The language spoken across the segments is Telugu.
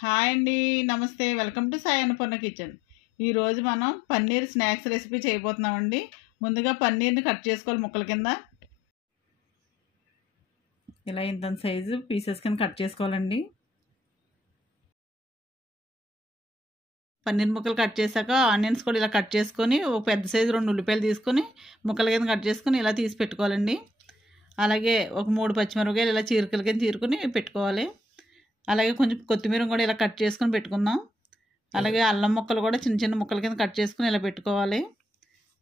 హాయ్ అండి, నమస్తే. Welcome to Sai Annapurna kitchen. ఈరోజు మనం పన్నీర్ స్నాక్స్ రెసిపీ చేయబోతున్నామండి. ముందుగా పన్నీర్ని కట్ చేసుకోవాలి ముక్కల కింద. ఇలా ఇంత సైజు పీసెస్ కింద కట్ చేసుకోవాలండి. పన్నీర్ ముక్కలు కట్ చేశాక ఆనియన్స్ కూడా ఇలా కట్ చేసుకొని ఒక పెద్ద సైజు 2 ఉల్లిపాయలు తీసుకొని ముక్కల కింద కట్ చేసుకొని ఇలా తీసి పెట్టుకోవాలండి. అలాగే ఒక 3 పచ్చిమిరపకాయలు ఇలా చీరికల కింద చీరుకొని పెట్టుకోవాలి. అలాగే కొంచెం కొత్తిమీర కూడా ఇలా కట్ చేసుకొని పెట్టుకుందాం. అలాగే అల్లం ముక్కలు కూడా చిన్న చిన్న ముక్కల కింద కట్ చేసుకుని ఇలా పెట్టుకోవాలి.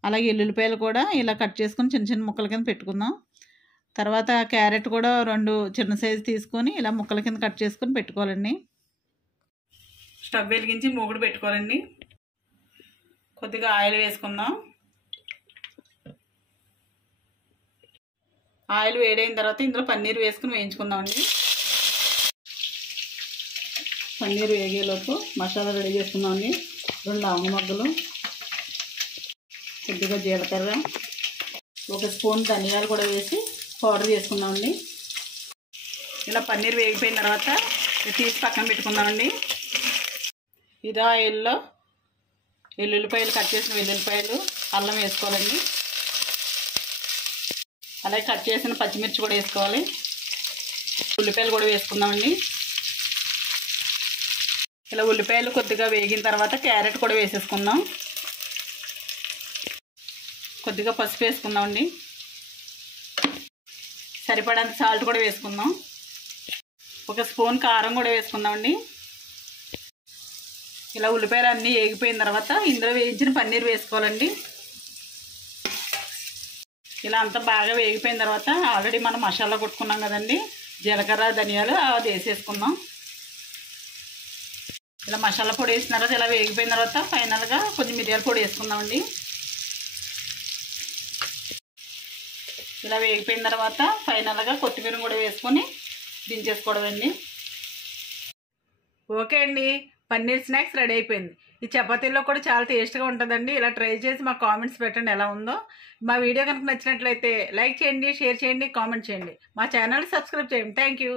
అలాగే ఎల్లుల్లిపాయలు కూడా ఇలా కట్ చేసుకొని చిన్న చిన్న ముక్కల కింద పెట్టుకుందాం. తర్వాత క్యారెట్ కూడా 2 చిన్న సైజు తీసుకొని ఇలా ముక్కల కింద కట్ చేసుకొని పెట్టుకోవాలండి. స్టవ్ వెలిగించి మూగుడు పెట్టుకోవాలండి. కొద్దిగా ఆయిల్ వేసుకుందాం. ఆయిల్ వేడైన తర్వాత ఇందులో పన్నీర్ వేసుకుని వేయించుకుందామండి. పన్నీర్ వేగేలోపు మసాలా రెడీ చేసుకుందామండి. 2 లవంగ మొగ్గలు, కొద్దిగా జీలకర్ర, 1 స్పూన్ ధనియాలు కూడా వేసి పౌడర్ చేసుకుందామండి. ఇలా పన్నీర్ వేగిపోయిన తర్వాత తీసి పక్కన పెట్టుకుందామండి. ఇదే ఆయిల్లో వెల్లుల్లిపాయలు, కట్ చేసిన వెల్లుల్లిపాయలు, అల్లం వేసుకోవాలండి. అలాగే కట్ చేసిన పచ్చిమిర్చి కూడా వేసుకోవాలి. ఉల్లిపాయలు కూడా వేసుకుందామండి. ఇలా ఉల్లిపాయలు కొద్దిగా వేగిన తర్వాత క్యారెట్ కూడా వేసేసుకుందాం. కొద్దిగా పసుపు వేసుకుందామండి. సరిపడంత సాల్ట్ కూడా వేసుకుందాం. 1 స్పూన్ కారం కూడా వేసుకుందామండి. ఇలా ఉల్లిపాయలు అన్నీ వేగిపోయిన తర్వాత ఇందులో వేయించిన పన్నీర్ వేసుకోవాలండి. ఇలా అంతా బాగా వేగిపోయిన తర్వాత ఆల్రెడీ మనం మసాలా కొట్టుకున్నాం కదండి, జీలకర్ర, ధనియాలు, అది వేసేసుకుందాం. ఇలా మసాలా పొడి వేసిన తర్వాత ఇలా వేగిపోయిన తర్వాత ఫైనల్గా కొంచెం మిరియాల పొడి వేసుకుందామండి. ఇలా వేగిపోయిన తర్వాత ఫైనల్గా కొత్తిమీర కూడా వేసుకొని దించేసుకోవడమండి. ఓకే అండి, పన్నీర్ స్నాక్స్ రెడీ అయిపోయింది. ఈ చపాతీల్లో కూడా చాలా టేస్ట్గా ఉంటుందండి. ఇలా ట్రై చేసి మా కామెంట్స్ పెట్టండి ఎలా ఉందో. మా వీడియో కనుక నచ్చినట్లయితే లైక్ చేయండి, షేర్ చేయండి, కామెంట్ చేయండి. మా ఛానల్ సబ్స్క్రైబ్ చేయండి. Thank you.